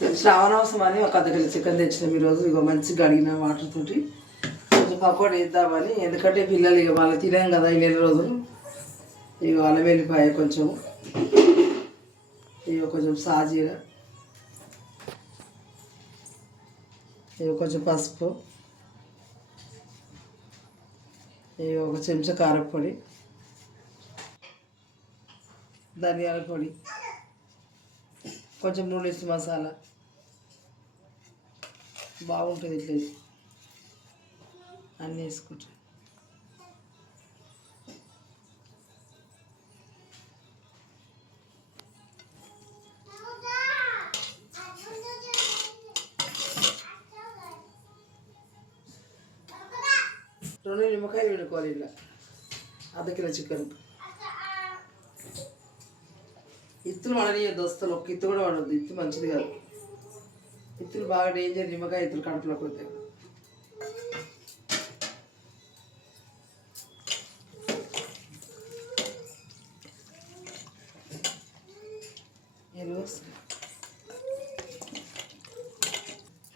శ్రావణమాసం అని ఒక అర్ధ చికెన్ తెచ్చినాం ఈరోజు. ఇక మంచిగా కడిగిన వాటర్ తోటి కొంచెం పకోడీ వేద్దామని. ఎందుకంటే పిల్లలు ఇక వాళ్ళు తినాం కదా ఈ నెల రోజులు. ఇక అల్లం వెల్లిపాయ కొంచెం, ఇక కొంచెం సాజీర, ఇక కొంచెం పసుపు, ఇక ఒక చెంచా కారపొడి, ధనియాల పొడి, కొంచెం నూనెస్ మసాలా. బాగుంటుంది ఇట్లా అన్నీ వేసుకుంటా. రెండు నిమ్మకాయలు వండుకోవాలి. ఇలా అర్ధ కిలో చికెన్. ఇత్తులు పడనీయద్దు, దోస్తలు ఒక్క ఇత్తు కూడా పడద్దు. ఇత్తు మంచిది కాదు. ఇత్తులు బాగా డేంజర్. నిమ్మకాయ ఇత్తులు కడుపులోకి పోతాయి.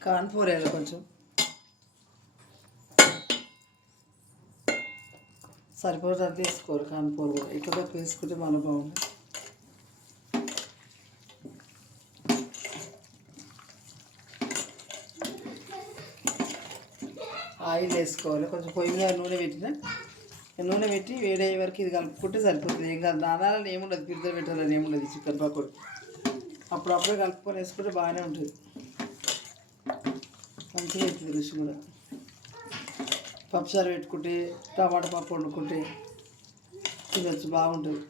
కాన్పూర్ వేయాలి కొంచెం, సరిపోతుంది తీసుకోరు. కాన్పూర్ కూడా ఎక్కువ వేసుకుంటే మన బాగుంది. ఆయిల్ వేసుకోవాలి కొంచెం. పొయ్యి మీద నూనె పెట్టి వేడయ్యే వరకు ఇది కలుపుకుంటే సరిపోతుంది. ఏం కాదు, దానాలని ఏముండదు, పిల్లలు పెట్టాలని ఏముండదు. చికెన్ పకోడీ అప్పుడప్పుడే కలుపుకొని వేసుకుంటే బాగానే ఉంటుంది. మంచిగా అవుతుంది రుచి కూడా. పప్పుచారు పెట్టుకుంటే, టమాటా పప్పు వండుకుంటే తినచ్చు, బాగుంటుంది.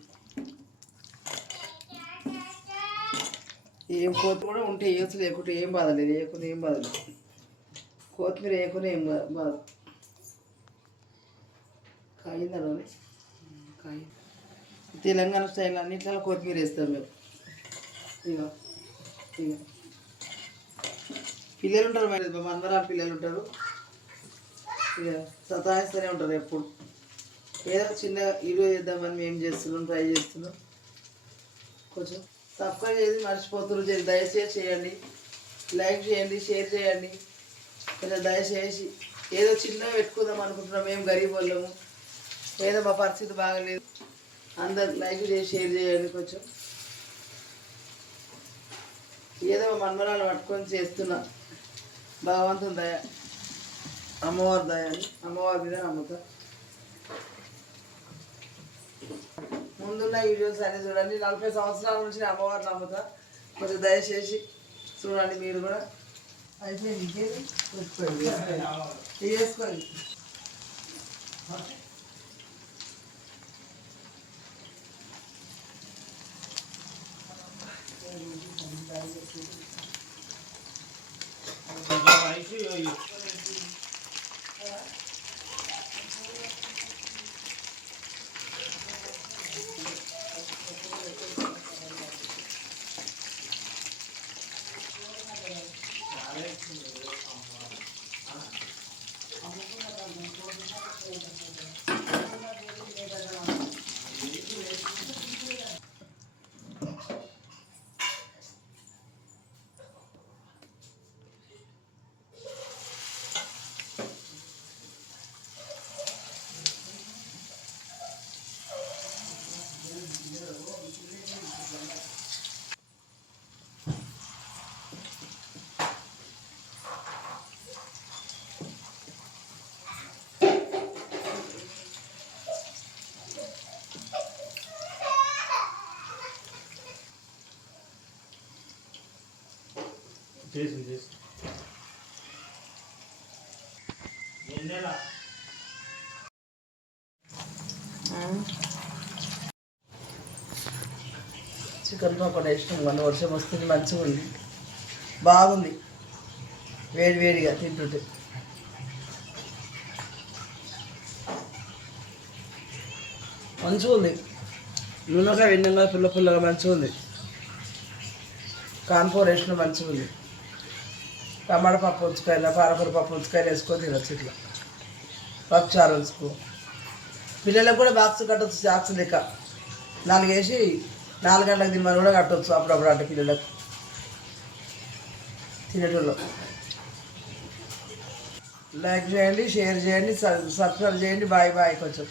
ఏం కోత కూడా ఉంటే వేయచ్చు, లేకుంటే ఏం బాధలేదు. వేయకుండా ఏం బాధలేదు. కొత్తిమీర వేయకుండా ఏం బాధ. కాయిందా నూనె? కాయి. తెలంగాణ స్టైల్ అన్నింటిలో కొత్తిమీర వేస్తాం మేము. ఇక ఇక పిల్లలు ఉంటారు, మరి అందరూ పిల్లలు ఉంటారు. ఇక సతాయిస్తూనే ఉంటారు ఎప్పుడు. ఏదో చిన్న వీడియో చేద్దామని మేము చేస్తున్నాం, ట్రై చేస్తున్నాం. కొంచెం సబ్స్క్రైబ్ చేసి మర్చిపోతున్నారు. దయచేసి చేయండి, లైక్ చేయండి, షేర్ చేయండి. కొంచెం దయచేసి ఏదో చిన్నగా పెట్టుకుందాం అనుకుంటున్నాం. మేము గరీబ్ వాళ్ళము, ఏదో మా పరిస్థితి బాగలేదు. అందరు లైక్ చేసి షేర్ చేయండి. కొంచెం ఏదో మనమరాలు పట్టుకొని చేస్తున్నా. భగవంతుని దయ, అమ్మవారి దయ అని అమ్మవారి మీద నమ్ముతా. ముందున్న వీడియోస్ అన్నీ చూడండి. 40 సంవత్సరాల నుంచి అమ్మవారిని నమ్ముతా. కొంచెం దయచేసి చూడండి మీరు కూడా. అయితే ఇంకేది వేసుకోండి. చికెన్ పకోడీ ఇష్టం. మొన్న వర్షం వస్తుంది, మంచిగా ఉంది, బాగుంది. వేడి వేడిగా తింటుంటే మంచిగా ఉంది. నూనెగా వెన్నెగా పుల్లగా మంచిగా ఉంది. కాన్పూర్ వేసిన మంచిగా ఉంది. టమాటా పప్పు ఉంచుకాయలు, పాలకూర పప్పు ఉంచుకాయలు వేసుకొని తినచ్చు. ఇట్లా పప్పు చారు ఉంచుకో. పిల్లలకు కూడా బాక్స్ కట్టవచ్చు, బాక్స్ లెక్క 4 వేసి 4 గంటలకు తినమని కూడా కట్టవచ్చు అప్పుడప్పుడు. అంటే పిల్లలకు తినేటోళ్ళం. లైక్ చేయండి, షేర్ చేయండి, సబ్స్క్రైబ్ చేయండి. Bye bye. కొంచెం